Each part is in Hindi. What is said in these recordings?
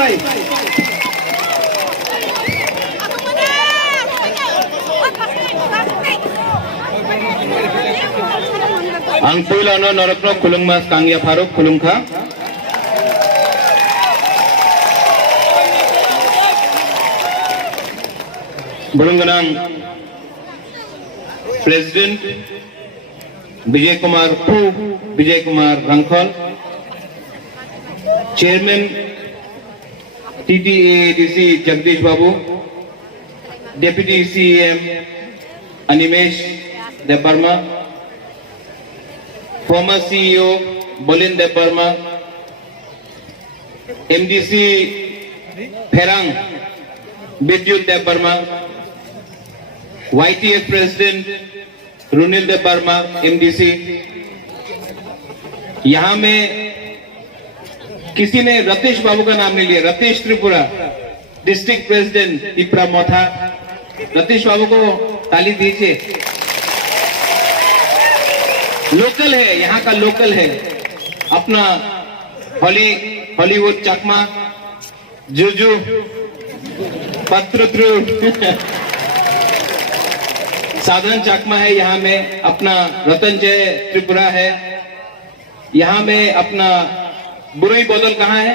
tay. Ang pula no norokno kulung mas Kangya Faruk kulung kha. Bulunganang President Vijay Kumar Rangkhol, Chairman TTADC Jagdish Babu, Deputy CEM Animesh Debarma, former CEO Bolin Debarma, MDC Pherang Bidyut Debarma, YTF President रुनिल देव वर्मा एमडीसी। यहां में किसी ने रतीश बाबू का नाम नहीं लिया, रतीश त्रिपुरा डिस्ट्रिक्ट प्रेसिडेंट त्रिपुरा मोथा। रतीश बाबू को ताली दीजिए। लोकल है, यहाँ का लोकल है, अपना हॉलीवुड चकमा जुजू पत्र साधन चकमा है। यहाँ में अपना रतन जय त्रिपुरा है। यहाँ में अपना बुरई बदल कहाँ है?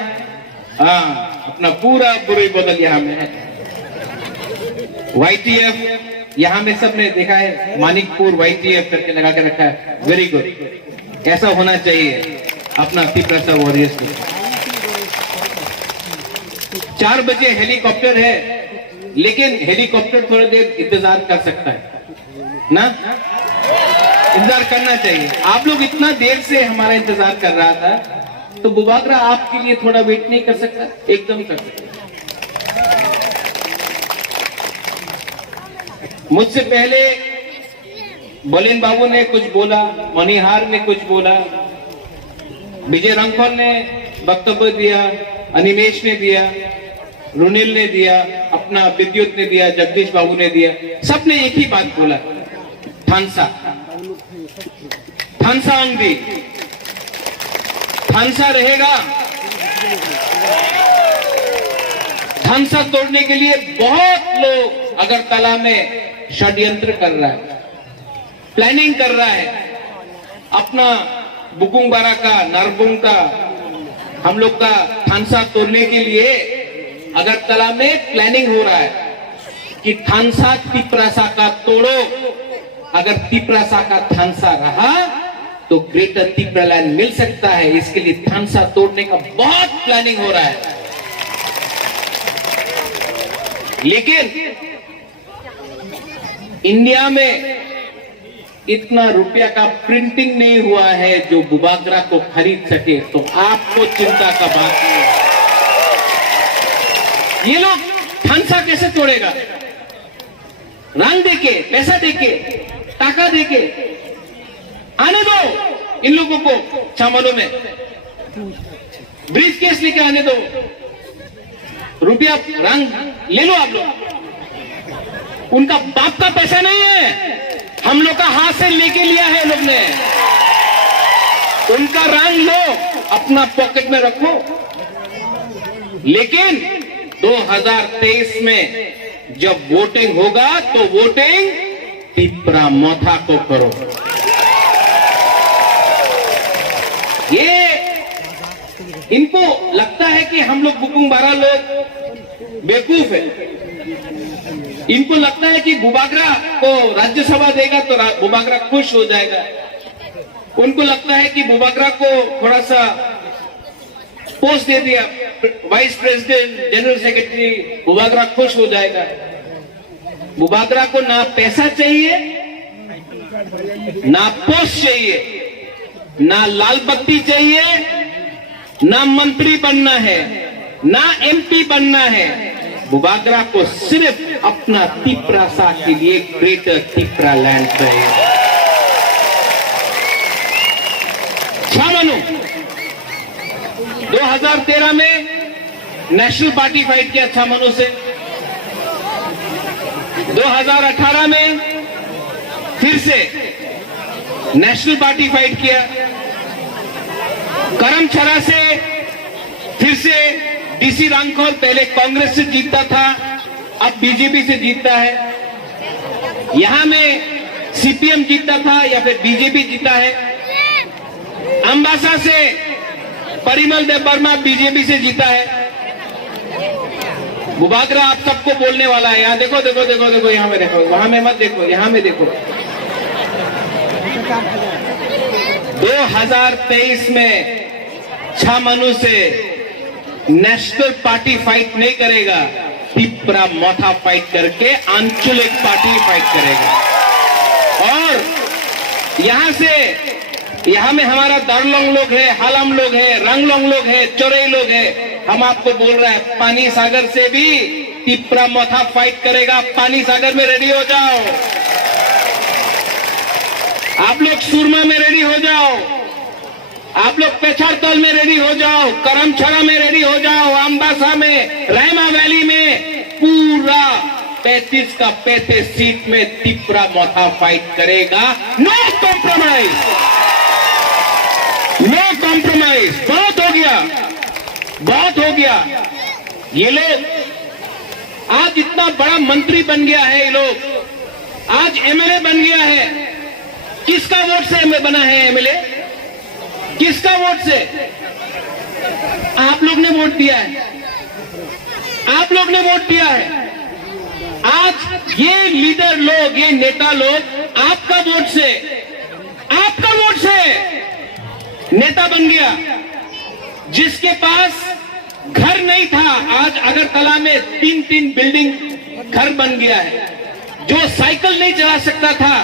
हाँ, अपना पूरा बुरई बदल यहाँ में है। YTF यहाँ में सबने देखा है, मानिकपुर YTF करके लगा के रखा है। वेरी गुड, ऐसा होना चाहिए अपना त्रिपुरा वॉरियर्स को। 4 बजे हेलीकॉप्टर है, लेकिन हेलीकॉप्टर थोड़ी देर इंतजार कर सकता है ना, इंतजार करना चाहिए। आप लोग इतना देर से हमारा इंतजार कर रहा था, तो बुबागरा आपके लिए थोड़ा वेट नहीं कर सकता? एकदम कर सकता। मुझसे पहले बोलिन बाबू ने कुछ बोला, मणिहार ने कुछ बोला, विजय रंखोल ने वक्तव्य दिया, अनिमेश ने दिया, रुनिल ने दिया, अपना विद्युत ने दिया, जगदीश बाबू ने दिया। सबने एक ही बात बोला, थानसा अंगी, थानसा रहेगा। थानसा तोड़ने के लिए बहुत लोग अगरतला में षड्यंत्र कर रहा है, प्लानिंग कर रहा है। अपना बुकुंग बारा का, नरबुंग का, हम लोग का थानसा तोड़ने के लिए अगरतला में प्लानिंग हो रहा है कि थानसा तिपरासा का तोड़ो। अगर तिपरासा का थानसा रहा तो ग्रेटर तिपरा लैंड मिल सकता है। इसके लिए थानसा तोड़ने का बहुत प्लानिंग हो रहा है। लेकिन इंडिया में इतना रुपया का प्रिंटिंग नहीं हुआ है जो बुबागरा को खरीद सके, तो आपको चिंता का बात नहीं है। ये लोग थानसा कैसे तोड़ेगा? रंग देके, पैसा देके, टाका देके आने दो इन लोगों को। चामलों में ब्रीफ केस लेके आने दो, रुपया रंग ले लो आप लोग। उनका बाप का पैसा नहीं है, हम लोग का हाथ से लेके लिया है लोग ने। उनका रंग लो, अपना पॉकेट में रखो। लेकिन 2023 में जब वोटिंग होगा तो वोटिंग तिपरा मोथा को करो। ये इनको लगता है कि हम लोग बुकुंग बारा लोग बेवकूफ है। इनको लगता है कि बुबागरा को राज्यसभा देगा तो बुबागरा खुश हो जाएगा। उनको लगता है कि बुबागरा को थोड़ा सा पोस्ट दे दिया, vice president, general secretary, Bubagra खुश हो जाएगा। बुबागरा को ना पैसा चाहिए, ना पोस्ट चाहिए, ना लाल बत्ती चाहिए, ना मंत्री बनना है, ना एमपी बनना है। बुबागरा को सिर्फ अपना तिपरासा के लिए ग्रेटर तिपरा लैंड चाहिए। छामनु 2013 में नेशनल पार्टी फाइट किया छामनु से। 2018 में फिर से नेशनल पार्टी फाइट किया। करमछरा से फिर से डीसी रामखोल पहले कांग्रेस से जीतता था, अब बीजेपी से जीतता है। यहां में सीपीएम जीतता था या फिर बीजेपी जीता है। अंबासा से परिमल देव वर्मा बीजेपी से जीता है। बुबागरा आप सबको बोलने वाला है। यहां देखो देखो देखो देखो, यहां में देखो, वहां में मत देखो, यहां में देखो। 2023 में छामनू से नेशनल पार्टी फाइट नहीं करेगा, तिपरा मोथा फाइट करके आंचलिक पार्टी फाइट करेगा। और यहां में हमारा दरलोंग लोग है, हालम लोग है, रंगलोंग लोग है, चोरई लोग है। हम आपको बोल रहे हैं, पानी सागर से भी तिपरा मोथा फाइट करेगा। पानी सागर में रेडी हो जाओ, आप लोग सुरमा में रेडी हो जाओ, आप लोग पेछाड़तल में रेडी हो जाओ, करमछड़ा में रेडी हो जाओ, अंबासा में, रायमा वैली में, पूरा 35 का 35 सीट में तिपरा मोथा फाइट करेगा। No compromise, no compromise. बहुत हो गया, बहुत हो गया। ये लोग आज इतना बड़ा मंत्री बन गया है, ये लोग आज एमएलए बन गया है। किसका वोट से एमएलए बना है? एमएलए किसका वोट से? आप लोग ने वोट दिया है, आप लोग ने वोट दिया है। आज ये लीडर लोग, ये नेता लोग आपका वोट से, आपका वोट से नेता बन गया। जिसके पास घर नहीं था, आज अगरतला में 3-3 बिल्डिंग घर बन गया है। जो साइकिल नहीं चला सकता था,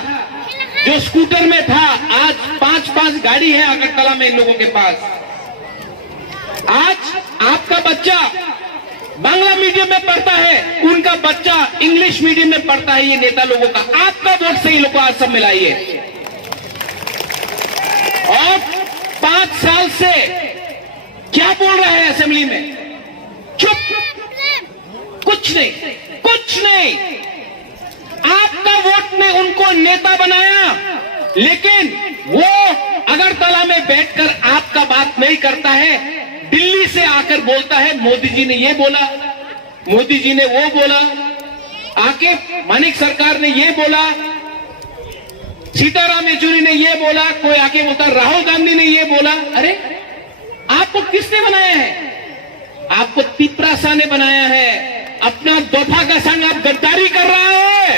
जो स्कूटर में था, आज 5-5 गाड़ी है अगरतला में इन लोगों के पास। आज आपका बच्चा बांग्ला मीडियम में पढ़ता है, उनका बच्चा इंग्लिश मीडियम में पढ़ता है। ये नेता लोगों का आपका वोट से ही लोग को आज सब मिलाइए। और 5 साल से क्या बोल रहे हैं असेंबली में? चुप, कुछ नहीं, कुछ नहीं। आपका वोट ने उनको नेता बनाया, लेकिन वो अगरतला में बैठकर आपका बात नहीं करता है। दिल्ली से आकर बोलता है, मोदी जी ने ये बोला, मोदी जी ने वो बोला, आके मानिक सरकार ने ये बोला, सीताराम येचुरी ने ये बोला, कोई आके बोलता राहुल गांधी ने ये बोला। अरे आपको किसने बनाया है? आपको तिपरा शाह ने बनाया है। अपना दोफा का संग आप गद्दारी कर रहा है,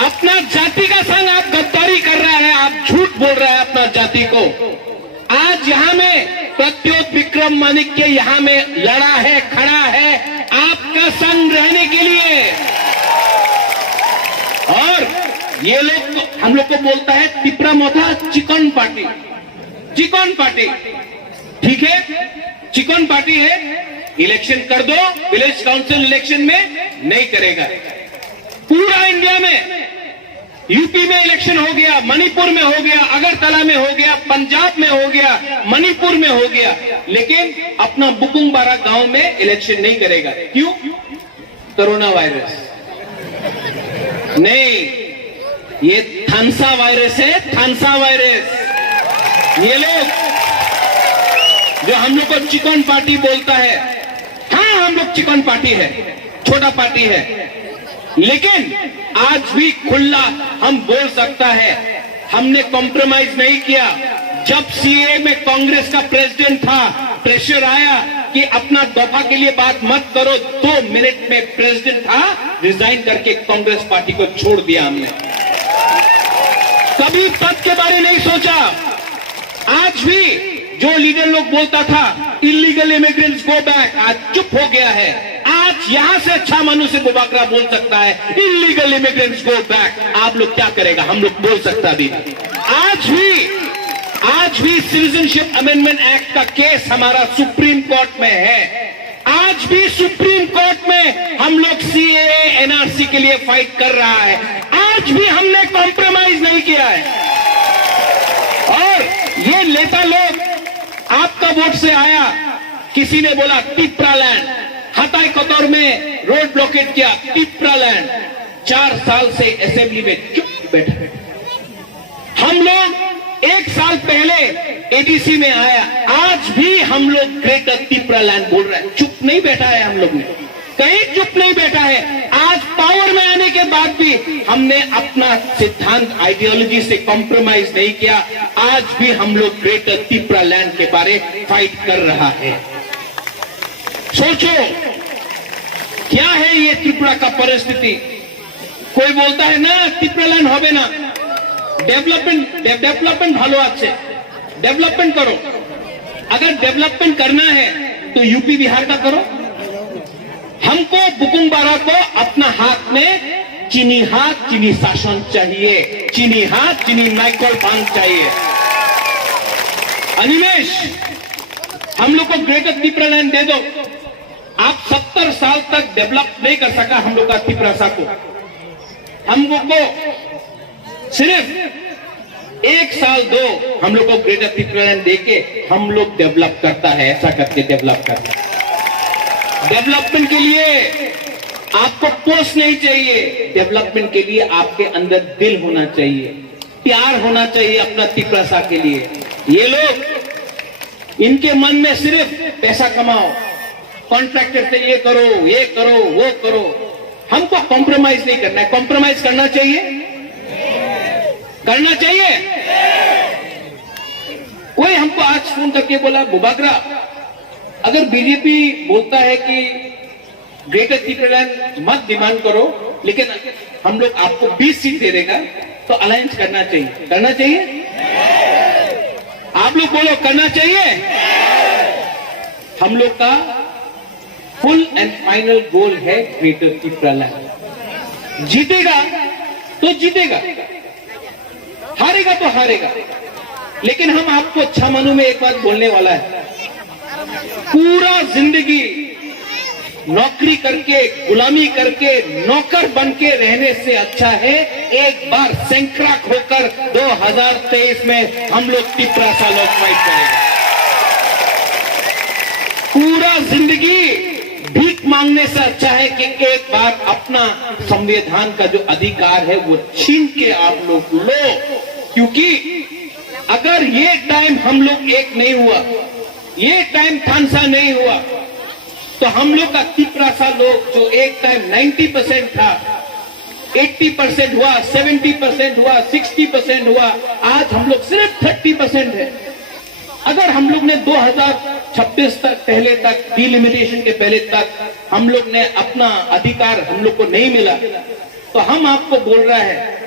अपना जाति का संग आप गद्दारी कर रहा है, आप झूठ बोल रहा है अपना जाति को। आज यहां में प्रत्योत विक्रम मानिक के यहां में लड़ा है, खड़ा है आपका संग रहने के लिए। और ये लोग हम लोग को बोलता है तिपरा मोथा चिकन पार्टी, चिकन पार्टी। ठीक है, चिकन पार्टी है। इलेक्शन कर दो, विलेज काउंसिल इलेक्शन में नहीं करेगा। पूरा इंडिया में, यूपी में इलेक्शन हो गया, मणिपुर में हो गया, अगरतला में हो गया, पंजाब में हो गया, मणिपुर में हो गया, लेकिन अपना बुकुंगबारा गांव में इलेक्शन नहीं करेगा। क्यों? कोरोना वायरस नहीं, ये थानसा वायरस है, थानसा वायरस। ये लोग जो हम लोग को चिकन पार्टी बोलता है, हाँ हम लोग चिकन पार्टी है, छोटा पार्टी है, लेकिन आज भी खुला हम बोल सकता है, हमने कॉम्प्रोमाइज नहीं किया। जब सीए में कांग्रेस का प्रेसिडेंट था, प्रेशर आया कि अपना दफा के लिए बात मत करो, 2 मिनट में प्रेसिडेंट था, रिजाइन करके कांग्रेस पार्टी को छोड़ दिया हमने। कभी पद के बारे नहीं सोचा। आज भी जो लीडर लोग बोलता था इलीगल इमिग्रेंट्स गो बैक, आज चुप हो गया है। आज यहां से अच्छा मनु से बुबाकरा बोल सकता है इलीगल इमिग्रेंट्स गो बैक। आप लोग क्या करेगा? हम लोग बोल सकता भी। आज भी सिटीजनशिप अमेंडमेंट एक्ट का केस हमारा सुप्रीम कोर्ट में है। आज भी सुप्रीम कोर्ट में हम लोग सीएए एनआरसी के लिए फाइट कर रहा है। आज भी हमने कॉम्प्रोमाइज नहीं किया है। और ये नेता लोग आपका वोट से आया, किसी ने बोला तिपरा लैंड, हताई कतौर में रोड ब्लॉकेट किया, तिपरा लैंड। 4 साल से असेंबली में चुप बैठे। हम लोग 1 साल पहले एडीसी में आया, आज भी हम हम लोग ग्रेटर त्रिपुरा लैंड बोल रहे हैं। चुप नहीं बैठा है हम लोग ने, कहीं चुप नहीं बैठा है। आज पावर में आने के बाद भी हमने अपना सिद्धांत आइडियोलॉजी से कॉम्प्रोमाइज नहीं किया। आज भी हम लोग ग्रेटर त्रिपुरा लैंड के बारे फाइट कर रहा है। सोचो क्या है ये त्रिपुरा का परिस्थिति। कोई बोलता है ना त्रिपुरा लैंड होबे ना, डेवलपमेंट भालो आछे, डेवलपमेंट करो। अगर डेवलपमेंट करना है तो यूपी बिहार का करो। हमको बुकुंग बारा को अपना हाथ में चीनी हाथ चीनी शासन चाहिए, चीनी हाथ चीनी नाइकोल बांध चाहिए। अनिमेश, हम लोग को ग्रेटर त्रिपुरा लैंड दे दो। आप 70 साल तक डेवलप नहीं कर सका हम लोग का त्रिपुरा को। हम लोग को सिर्फ 1 साल दो, हम लोग को ग्रेटर त्रिपुरा लैंड देके हम लोग डेवलप करता है, ऐसा करके डेवलप करता है। डेवलपमेंट के लिए आपको पोस्ट नहीं चाहिए, डेवलपमेंट के लिए आपके अंदर दिल होना चाहिए, प्यार होना चाहिए अपना त्रिपुरा के लिए। ये लोग इनके मन में सिर्फ पैसा कमाओ, कॉन्ट्रैक्टर से ये करो वो करो। हमको कॉम्प्रोमाइज नहीं करना है। कॉम्प्रोमाइज करना चाहिए, करना चाहिए। कोई हमको आज फोन करके बोला बुबागरा, अगर बीजेपी बोलता है कि ग्रेटर त्रिपुरा लैंड मत डिमांड करो, लेकिन हम लोग आपको 20 सीट दे देगा, तो अलायंस करना चाहिए, करना चाहिए। आप लोग बोलो करना चाहिए। हम लोग का फुल एंड फाइनल गोल है ग्रेटर त्रिपुरा लैंड। जीतेगा तो जीतेगा, हारेगा तो हारेगा। लेकिन हम आपको अच्छा मनु में एक बात बोलने वाला है, पूरा जिंदगी नौकरी करके गुलामी करके नौकर बन के रहने से अच्छा है एक बार सैंक्राक होकर 2023 में हम लोग त्रिपुरा सा लोग फाइट करेंगे। पूरा जिंदगी भीख मांगने से अच्छा है कि एक बार अपना संविधान का जो अधिकार है वो छीन के आप लोग लो। क्योंकि अगर ये टाइम हम लोग एक नहीं हुआ, ये टाइम थानसा नहीं हुआ, तो हम लोग का त्रिपुरा सा लोग जो एक टाइम 90% था, 80% हुआ, 70% हुआ, 60% हुआ, आज हम लोग सिर्फ 30% है। अगर हम लोग ने 2026 तक पहले तक डिलिमिटेशन के पहले तक हम लोग ने अपना अधिकार हम लोग को नहीं मिला, तो हम आपको बोल रहा है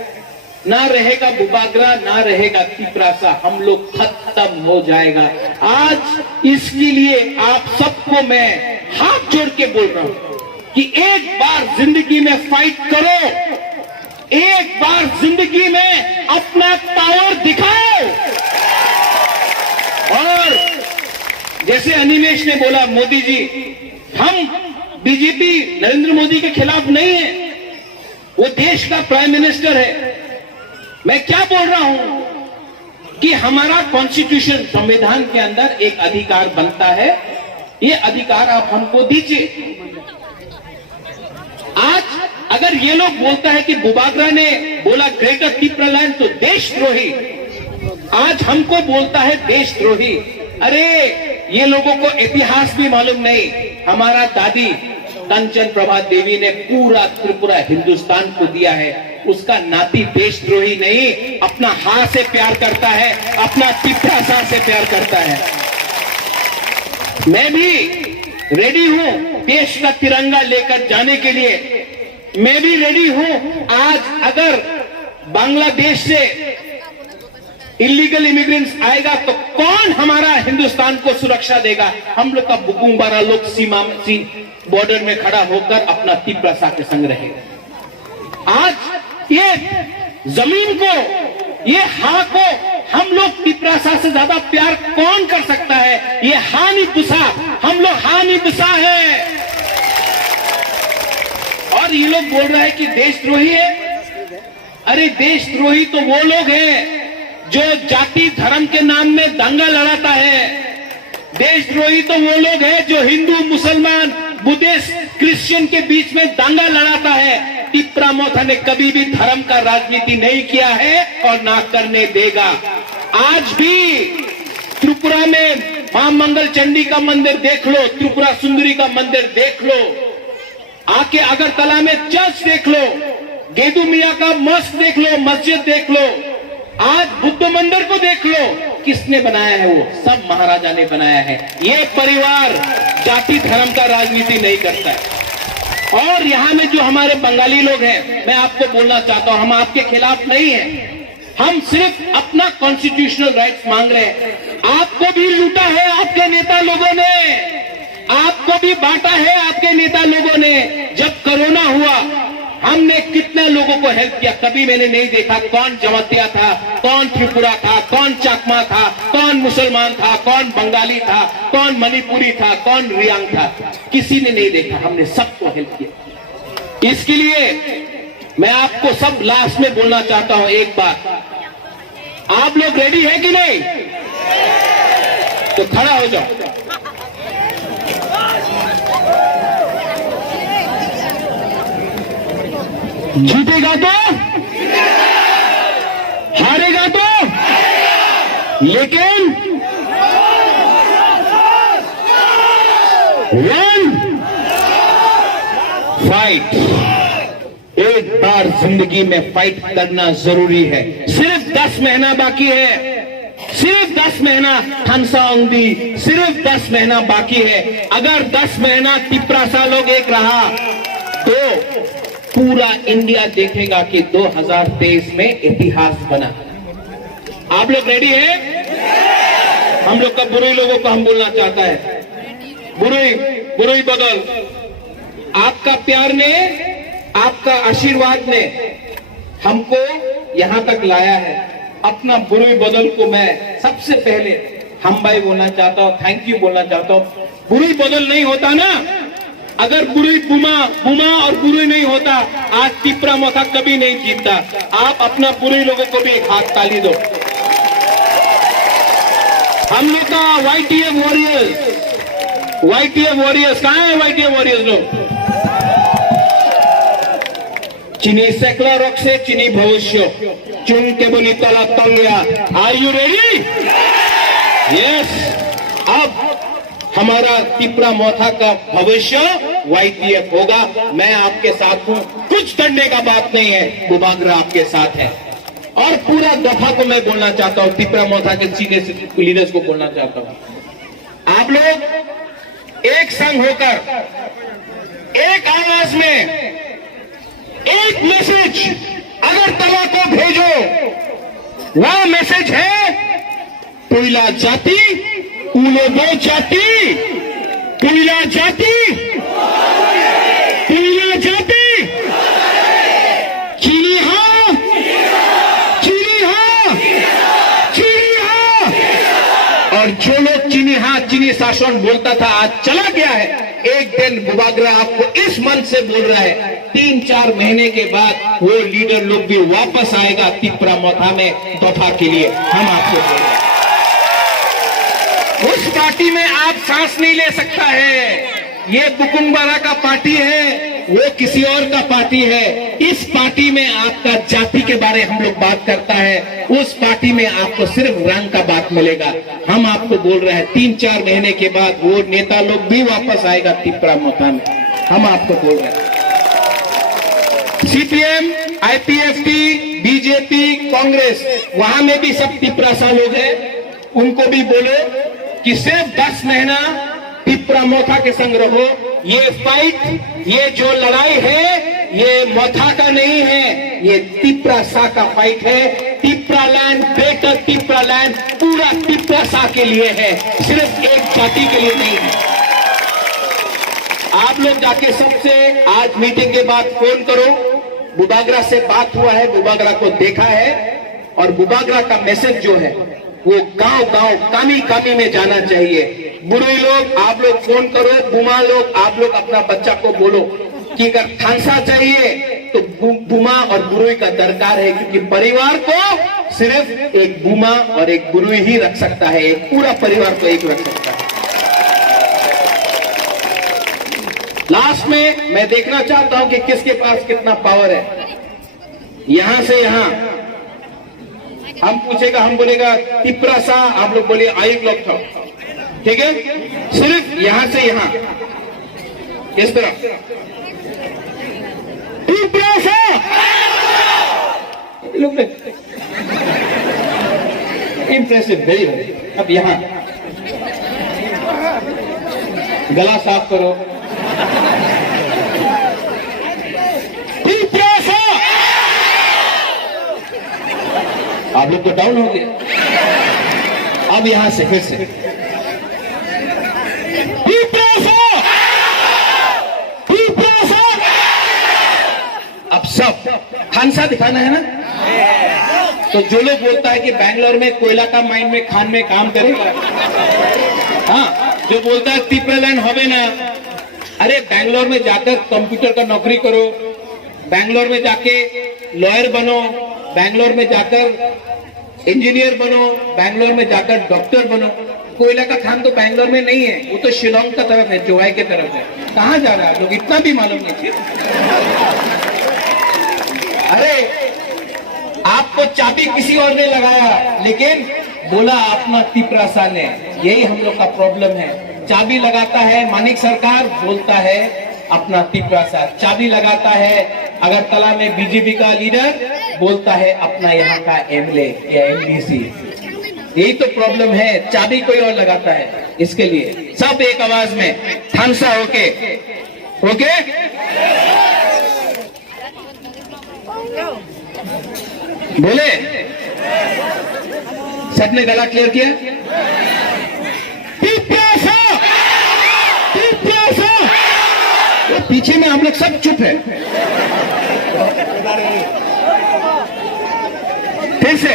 ना रहेगा बुबागरा, ना रहेगा त्रिपुरा, हम लोग खत्म हो जाएगा। आज इसके लिए आप सबको मैं हाथ जोड़ के बोल रहा हूं कि एक बार जिंदगी में फाइट करो, एक बार जिंदगी में अपना पावर दिखाओ। और जैसे अनिमेश ने बोला, मोदी जी, हम बीजेपी नरेंद्र मोदी के खिलाफ नहीं है, वो देश का प्राइम मिनिस्टर है। मैं क्या बोल रहा हूं कि हमारा कॉन्स्टिट्यूशन संविधान के अंदर एक अधिकार बनता है, ये अधिकार आप हमको दीजिए। आज अगर ये लोग बोलता है कि बुबागरा ने बोला ग्रेटर त्रिपुरा लैंड तो देशद्रोही, आज हमको बोलता है देशद्रोही। अरे ये लोगों को इतिहास भी मालूम नहीं। हमारा दादी कंचन प्रभा देवी ने पूरा त्रिपुरा हिंदुस्तान को दिया है। उसका नाती देशद्रोही नहीं, अपना हाथ से प्यार करता है, अपना त्रिपुरा से प्यार करता है। मैं भी रेडी हूं देश का तिरंगा लेकर जाने के लिए, मैं भी रेडी हूं। आज अगर बांग्लादेश से इलीगल इमिग्रेंट्स आएगा तो कौन हमारा हिंदुस्तान को सुरक्षा देगा? हम लोग का बुकुंग बारा लोग सीमा बॉर्डर में खड़ा होकर अपना त्रिपुरा के संग रहेगा। आज ये जमीन को, ये हा को हम लोग त्रिपुरा से ज्यादा प्यार कौन कर सकता है? ये हानि बुसा, हम लोग हानि बुसा है। और ये लोग बोल रहे हैं कि देशद्रोही है। अरे देशद्रोही तो वो लोग हैं जो जाति धर्म के नाम में दंगा लड़ाता है। देशद्रोही तो वो लोग हैं जो हिंदू मुसलमान बुद्धिस्ट क्रिश्चियन के बीच में दंगा लड़ाता है। त्रिपुरा मोथा ने कभी भी धर्म का राजनीति नहीं किया है और ना करने देगा। आज भी त्रिपुरा में मां मंगल चंडी का मंदिर देख लो, त्रिपुरा सुंदरी का मंदिर देख लो, आके अगरतला में चर्च देख लो, गेदू मियां का मस्जिद देख लो, मस्जिद देख लो, आज बुद्ध मंदिर को देख लो। किसने बनाया है? वो सब महाराजा ने बनाया है। ये परिवार जाति धर्म का राजनीति नहीं करता है। और यहां में जो हमारे बंगाली लोग हैं, मैं आपको बोलना चाहता हूं, हम आपके खिलाफ नहीं हैं, हम सिर्फ अपना कॉन्स्टिट्यूशनल राइट्स मांग रहे हैं। आपको भी लूटा है आपके नेता लोगों ने, आपको भी बांटा है आपके नेता लोगों ने। जब कोरोना हुआ, हमने कितने लोगों को हेल्प किया? कभी मैंने नहीं देखा कौन जमातिया था, कौन त्रिपुरा था, कौन चाकमा था, कौन मुसलमान था, कौन बंगाली था, कौन मणिपुरी था, कौन रियांग था, किसी ने नहीं देखा। हमने सबको हेल्प किया। इसके लिए मैं आपको सब लास्ट में बोलना चाहता हूं एक बात, आप लोग रेडी है कि नहीं? तो खड़ा हो जाओ। जीतेगा तो, हारेगा तो, लेकिन वन फाइट, एक बार जिंदगी में फाइट करना जरूरी है। सिर्फ 10 महीना बाकी है, सिर्फ 10 महीना हंसा उंगदी, सिर्फ 10 महीना बाकी है। अगर 10 महीना तिपरासा लोग एक रहा तो पूरा इंडिया देखेगा कि 2023 में इतिहास बना। आप लोग रेडी है? हम लोग का बुरुई लोगों को हम बोलना चाहता है, बुरुई बदल, आपका प्यार ने, आपका आशीर्वाद ने हमको यहां तक लाया है। अपना बुरुई बदल को मैं सबसे पहले हम भाई बोलना चाहता हूं, थैंक यू बोलना चाहता हूं। बुरुई बदल नहीं होता ना, अगर बुरुई बुमा और बुरुई नहीं होता, आज तिपरा मोथा कभी नहीं जीतता। आप अपना बुरुई लोगों को भी एक हाथ ताली दो। हम लोग का YTF वॉरियर्स कहां है? YTF वॉरियर्स लोग चिनी सेकला रॉक से चिनी भविष्य चुन के बोली तला तंगया। Are you ready? यस। अब हमारा तिपरा मोथा का भविष्य YTF होगा। मैं आपके साथ हूं, कुछ करने का बात नहीं है, बुबागरा आपके साथ है। और पूरा दफा को मैं बोलना चाहता हूं, तिपरा मोथा के सीनियर लीडर्स को बोलना चाहता हूं, आप लोग एक संग होकर, एक आवाज में एक मैसेज अगरतला को भेजो। वह मैसेज है, पुइला जाति उलोबो जाति, पुइला जाति, पुइला जाति, चीनी हाँ, चीनी हाँ, चीनी हाँ। और जो लोग चीनी हाँ, चीनी शासन बोलता था, आज चला गया है। एक दिन बुबागरा आपको इस मन से बोल रहा है, 3-4 महीने के बाद वो लीडर लोग भी वापस आएगा तिपरा मोथा में दफा के लिए। हम आपको बोल रहे हैं, उस पार्टी में आप सांस नहीं ले सकता है। ये बुकुंगबारा का पार्टी है, वो किसी और का पार्टी है। इस पार्टी में आपका जाति के बारे हम लोग बात करता है, उस पार्टी में आपको सिर्फ रंग का बात मिलेगा। हम आपको बोल रहे हैं 3-4 महीने के बाद वो नेता लोग भी वापस आएगा तिपरा मोथा में। हम आपको बोल रहे हैं, CPM, IPFT, बीजेपी, कांग्रेस, वहां में भी सब तिपरासा लोग हैं, उनको भी बोलो कि सिर्फ 10 महीना तिपरा मोथा के संग रहो। ये फाइट, ये जो लड़ाई है, ये मोथा का नहीं है, ये तिपरासा का फाइट है। Tipra land, greater Tipra land पूरा तिपरासा के लिए है, सिर्फ एक जाति के लिए नहीं है। आप लोग जाके सबसे आज मीटिंग के बाद फोन करो, बुबागरा से बात हुआ है, बुबागरा को देखा है, और बुबागरा का मैसेज जो है वो गांव-गांव, कामी-कामी में जाना चाहिए। बुरुई लोग आप लोग फोन करो, बुमा लोग आप लोग अपना बच्चा को बोलो कि अगर थांसा चाहिए तो बुमा और बुरुई का दरकार है, क्योंकि परिवार को सिर्फ एक बुमा और एक बुरुई ही रख सकता है, एक पूरा परिवार को एक रख सकता है। लास्ट में मैं देखना चाहता हूं कि किसके पास कितना पावर है। यहां से यहां हम पूछेगा, हम बोलेगा तिपरासा, आप लोग बोलिए आई ब्लॉक था, ठीक है, सिर्फ यहां से यहां इस तरफ इम्प्रेसिव, वेरी वेरी। अब यहां गला साफ करो, आप लोग तो डाउन हो गए। अब यहां से फिर से अब सब हंसा दिखाना है ना। तो जो लोग बोलता है कि बैंगलोर में कोयला का माइन में खान में काम करेगा, हाँ, जो बोलता है तिप्रालैंड होवे ना, अरे बैंगलोर में जाकर कंप्यूटर का नौकरी करो, बैंगलोर में जाके लॉयर बनो, बैंगलोर में जाकर इंजीनियर बनो, बैंगलोर में जाकर डॉक्टर बनो। कोयला का खान तो बैंगलोर में नहीं है, वो तो शिलोंग का तरफ है, जोवाई के तरफ है। कहां जा रहा है आप लोग, इतना भी मालूम नहीं थी। अरे आपको चाबी किसी और ने लगाया, लेकिन बोला अपना तिपरासा ने। यही हम लोग का प्रॉब्लम है। चाबी लगाता है मानिक सरकार, बोलता है अपना तिपरासा। चाबी लगाता है अगरतला में बीजेपी का लीडर, बोलता है अपना यहाँ का एमएलए या एमडीसी। यही तो प्रॉब्लम है, चाबी कोई और लगाता है। इसके लिए सब एक आवाज में थानसा ओके ओके। बोले सबने गला क्लियर किया। पीछे में हम लोग सब चुप है। फिर से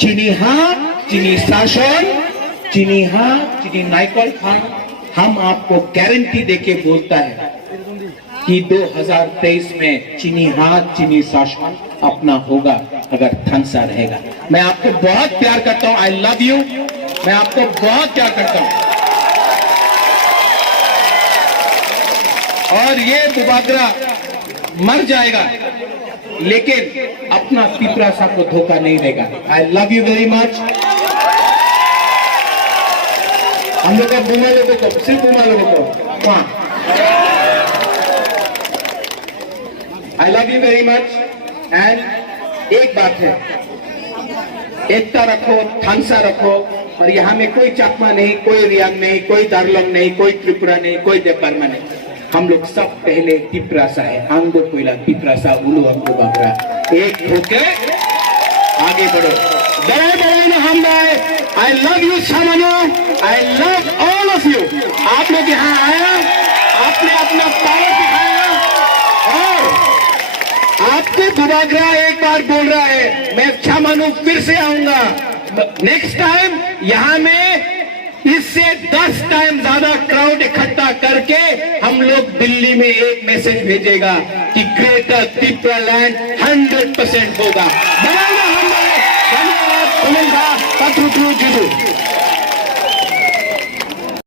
चीनी हाँ, चीनी शासन, चीनी हाँ, चीनी नाइकल खान हम आपको गारंटी देके बोलता है कि 2023 में चीनी हाथ चीनी शासन अपना होगा अगर थानसा रहेगा। मैं आपको बहुत प्यार करता हूं, आई लव यू। मैं आपको बहुत प्यार करता हूं। और ये दुबागरा मर जाएगा, लेकिन अपना तिपरासा को धोखा नहीं देगा। I love you very much. हम लोग का बुमा लोगों को, सिर्फ बुमा लोगों को, हाँ, I love you very much. And एक बात है, एकता रखो, थानसा रखो। और यहाँ में कोई चाकमा नहीं, कोई रियांग नहीं, कोई दार्लंग नहीं, कोई त्रिपुरा नहीं, कोई देवबर्मा नहीं। हम लोग सब पहले तिपरासा है। आंगो कोयला तिपरासा उलू अंगो बागरा, एक होके आगे बढ़ो। बड़े बड़े ना हम आए। आई लव यू सामानो, I love all of you. आप लोग यहाँ आया, आपने अपना पावर दिखाया। और आपके दुबागरा एक बार बोल रहा है, मैं अच्छा मानू फिर से आऊंगा। नेक्स्ट टाइम यहाँ में इससे 10 टाइम ज्यादा क्राउड इकट्ठा करके हम लोग दिल्ली में एक मैसेज भेजेगा कि ग्रेटर तिपरालैंड 100% होगा। धन्यवाद।